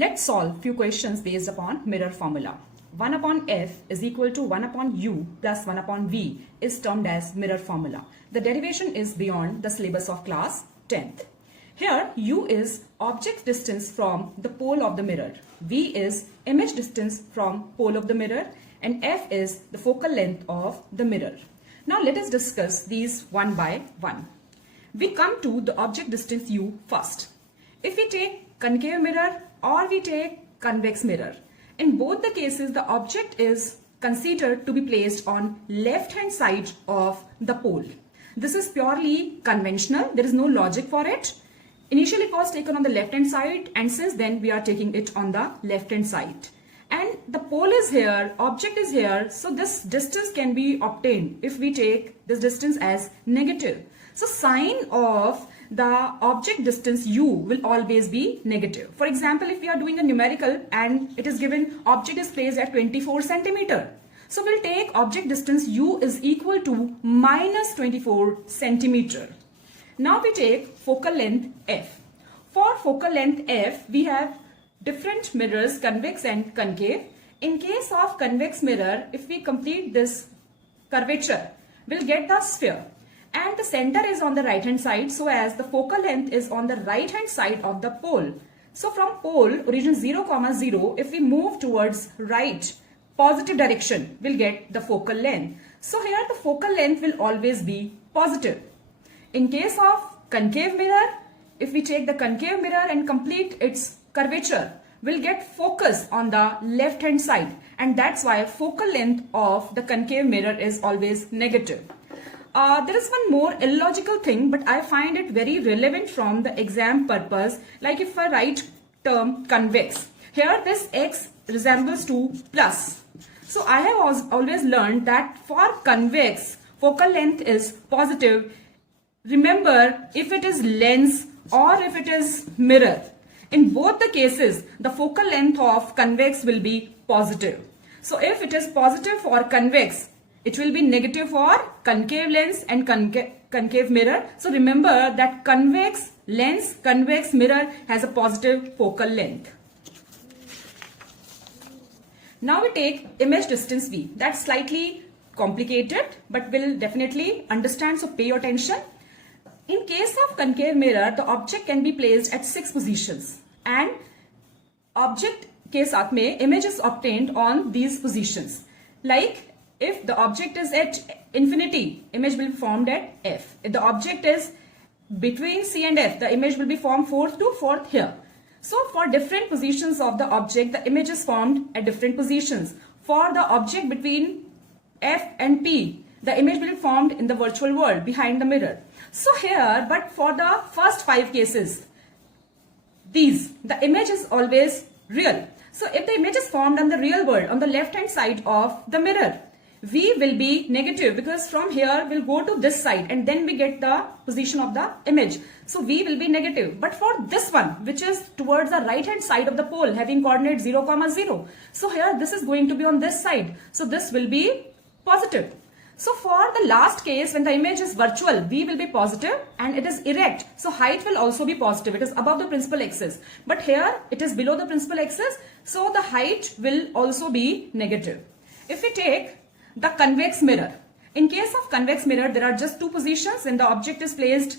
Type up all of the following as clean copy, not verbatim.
Let's solve few questions based upon mirror formula. 1 upon f is equal to 1 upon u plus 1 upon v is termed as mirror formula. The derivation is beyond the syllabus of class 10th. Here u is object distance from the pole of the mirror, v is image distance from pole of the mirror, and f is the focal length of the mirror. Now let us discuss these one by one. We come to the object distance u first. If we take concave mirror or we take convex mirror, in both the cases the object is considered to be placed on left hand side of the pole. This is purely conventional, there is no logic for it. Initially it was taken on the left hand side, and since then we are taking it on the left hand side. And the pole is here, object is here, so this distance can be obtained if we take this distance as negative. So sign of the object distance u will always be negative. For example, if we are doing a numerical and it is given object is placed at 24 centimeter. So we'll take object distance u is equal to minus 24 centimeter. Now we take focal length f. For focal length f, we have different mirrors, convex and concave. In case of convex mirror, if we complete this curvature, we'll get the sphere. And the center is on the right hand side, so as the focal length is on the right hand side of the pole. So from pole origin 0, 0, if we move towards right positive direction, we'll get the focal length. So here the focal length will always be positive. In case of concave mirror, if we take the concave mirror and complete its curvature, we'll get focus on the left hand side, and that's why focal length of the concave mirror is always negative. There is one more illogical thing, but I find it very relevant from the exam purpose. Like if I write term convex, here this x resembles to plus. So I have always learned that for convex, focal length is positive. Remember, if it is lens or if it is mirror, in both the cases, the focal length of convex will be positive. So if it is positive for convex, it will be negative for concave lens and concave mirror. So remember that convex lens, convex mirror has a positive focal length. Now we take image distance v. That's slightly complicated, but we'll definitely understand, so pay attention. In case of concave mirror, the object can be placed at 6 positions, and object के साथ में image is obtained on these positions. Like if the object is at infinity, image will be formed at f. If the object is between c and f, the image will be formed 4th to 4th here. So for different positions of the object, the image is formed at different positions. For the object between f and p, the image will be formed in the virtual world behind the mirror. So here, but for the first 5 cases, the image is always real. So if the image is formed on the real world, on the left hand side of the mirror, v will be negative, because from here we'll go to this side and then we get the position of the image. So v will be negative. But for this one, which is towards the right hand side of the pole, having coordinate 0, 0. So here this is going to be on this side. So this will be positive. So for the last case, when the image is virtual, v will be positive and it is erect. So height will also be positive. It is above the principal axis. But here it is below the principal axis. So the height will also be negative. If we take the convex mirror, in case of convex mirror, there are just 2 positions when the object is placed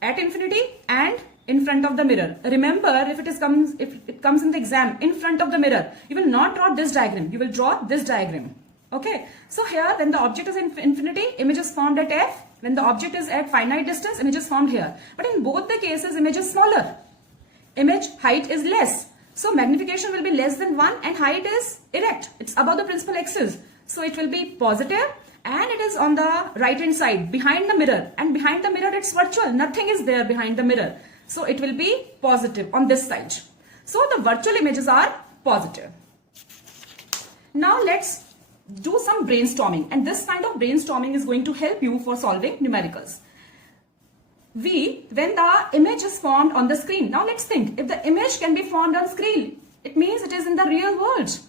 at infinity and in front of the mirror. Remember, if it comes in the exam in front of the mirror, you will not draw this diagram. You will draw this diagram. Okay, so here when the object is in infinity, image is formed at f. When the object is at finite distance, image is formed here. But in both the cases, image is smaller. Image height is less. So magnification will be less than 1 and height is erect. It's above the principal axis. So it will be positive and it is on the right hand side behind the mirror, and behind the mirror it's virtual. Nothing is there behind the mirror. So it will be positive on this side. So the virtual images are positive. Now let's do some brainstorming, and this kind of brainstorming is going to help you for solving numericals. When the image is formed on the screen, now let's think, if the image can be formed on screen, it means it is in the real world.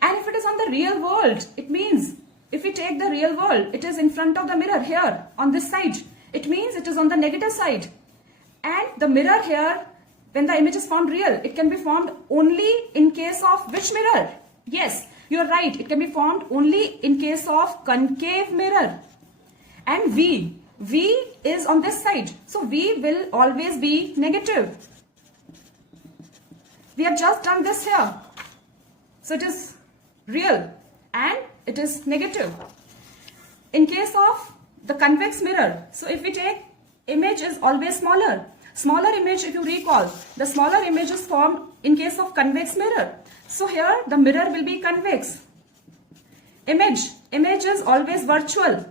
And if it is on the real world, it means if we take the real world, it is in front of the mirror here on this side. It means it is on the negative side. And the mirror here, when the image is formed real, it can be formed only in case of which mirror? Yes, you are right. It can be formed only in case of concave mirror. And V is on this side. So V will always be negative. We have just done this here. So it is real and it is negative. In case of the convex mirror, so if we take image is always smaller. Smaller image, if you recall, the smaller image is formed in case of convex mirror. So here the mirror will be convex. Image is always virtual.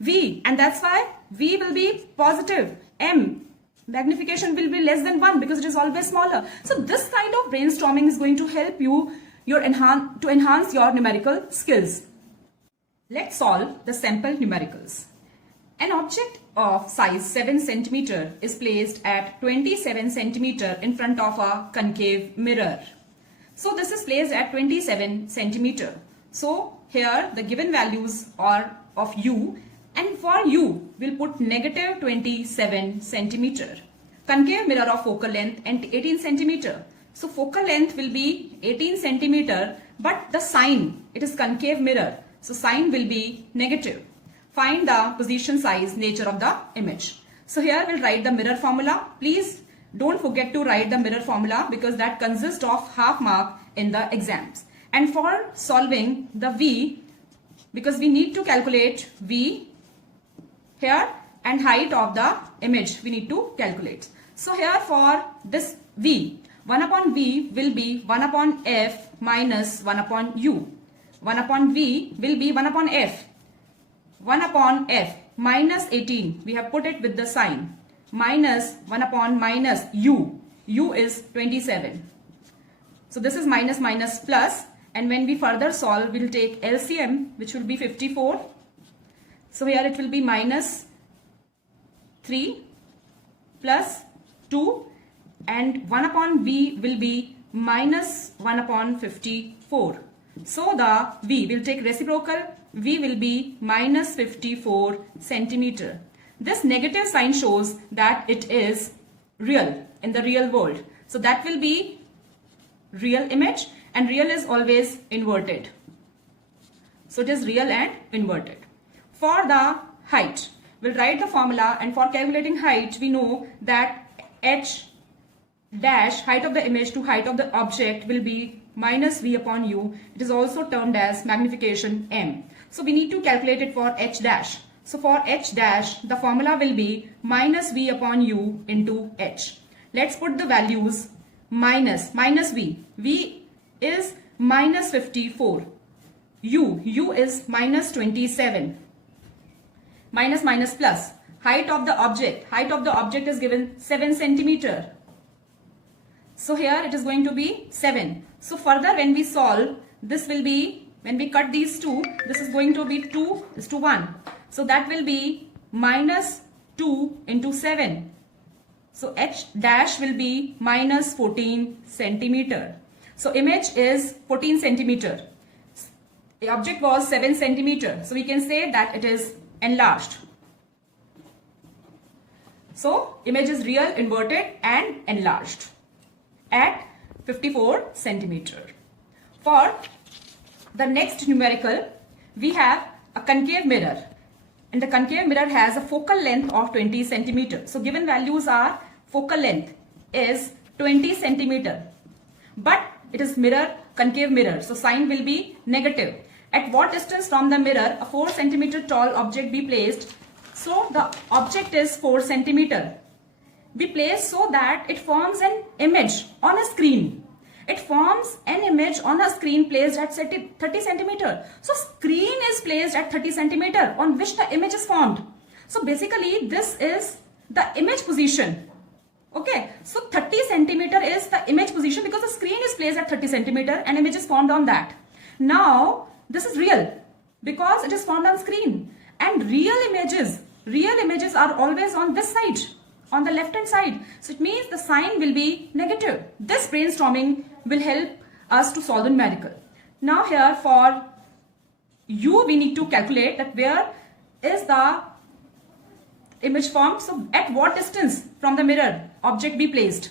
V, and that's why V will be positive. M, magnification will be less than 1 because it is always smaller. So this kind of brainstorming is going to help you to enhance your numerical skills. Let's solve the sample numericals. An object of size 7 cm is placed at 27 cm in front of a concave mirror. So this is placed at 27 cm. So here the given values are of U, and for U we'll put negative 27 cm. Concave mirror of focal length and 18 cm. So focal length will be 18 cm, but the sign, it is concave mirror. So sign will be negative. Find the position, size, nature of the image. So here we'll write the mirror formula. Please don't forget to write the mirror formula because that consists of half mark in the exams. And for solving the V, because we need to calculate V here and height of the image we need to calculate. So here for this V, 1 upon V will be 1 upon F minus 1 upon U. 1 upon V will be 1 upon F. 1 upon F minus 18, we have put it with the sign, minus 1 upon minus U. U is 27. So this is minus minus plus, and when we further solve, we'll take LCM, which will be 54. So here it will be minus 3 plus 2, and 1 upon V will be minus 1 upon 54. So the V will take reciprocal, V will be minus 54 centimeter. This negative sign shows that it is real in the real world. So that will be real image, and real is always inverted. So it is real and inverted. For the height, we'll write the formula, and for calculating height, we know that H dash, height of the image to height of the object, will be minus V upon U. It is also termed as magnification M. So we need to calculate it for H dash. So for H dash, the formula will be minus V upon U into H. Let's put the values. Minus V. V is minus 54. U is minus 27. Minus minus plus. Height of the object. Height of the object is given 7 centimeter. So here it is going to be 7. So further when we solve, this will be, when we cut these two, this is going to be 2 is to 1. So that will be minus 2 into 7. So H dash will be minus 14 centimeter. So image is 14 centimeter. The object was 7 centimeter. So we can say that it is enlarged. So image is real, inverted and enlarged at 54 centimeter. For the next numerical, we have a concave mirror, and the concave mirror has a focal length of 20 centimeter. So given values are, focal length is 20 centimeter, but it is mirror, concave mirror, so sign will be negative. At what distance from the mirror a 4 centimeter tall object be placed? So the object is 4 centimeter. Be placed so that it forms an image on a screen. It forms an image on a screen placed at 30 centimeter. So screen is placed at 30 centimeter on which the image is formed. So basically this is the image position. Okay, so 30 centimeter is the image position because the screen is placed at 30 centimeter and image is formed on that. Now this is real because it is formed on screen, and real images are always on this side, on the left hand side. So it means the sign will be negative. This brainstorming will help us to solve the numerical. Now here for U we need to calculate that where is the image formed. So at what distance from the mirror object be placed?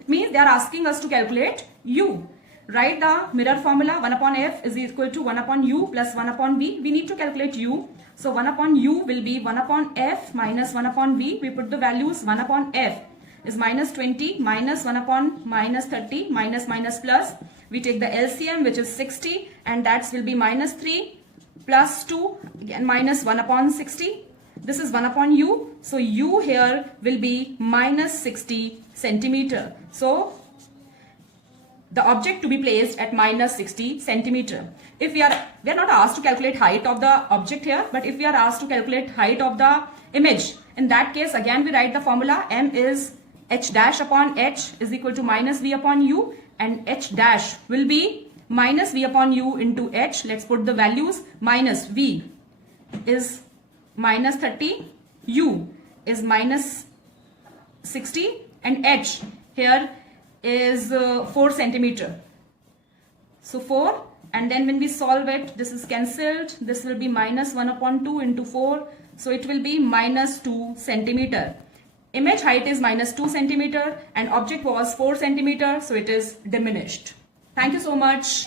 It means they are asking us to calculate u. Write the mirror formula. 1 upon f is equal to 1 upon u plus 1 upon v. We need to calculate u. So 1 upon u will be 1 upon f minus 1 upon v. We put the values. 1 upon f is minus 20 minus 1 upon minus 30 minus plus. We take the LCM, which is 60, and that will be minus 3 plus 2 again minus 1 upon 60. This is 1 upon u. So u here will be minus 60 centimeter. So the object to be placed at minus 60 centimeter. If we are not asked to calculate height of the object here, but if we are asked to calculate height of the image, in that case again we write the formula. M is h dash upon h is equal to minus v upon u, and h dash will be minus v upon u into h. Let's put the values. Minus v is minus 30, u is minus 60, and h here is 4 centimeter. So 4, and then when we solve it, this is cancelled. This will be minus 1 upon 2 into 4. So it will be minus 2 centimeter. Image height is minus 2 centimeter and object was 4 centimeter. So it is diminished. Thank you so much.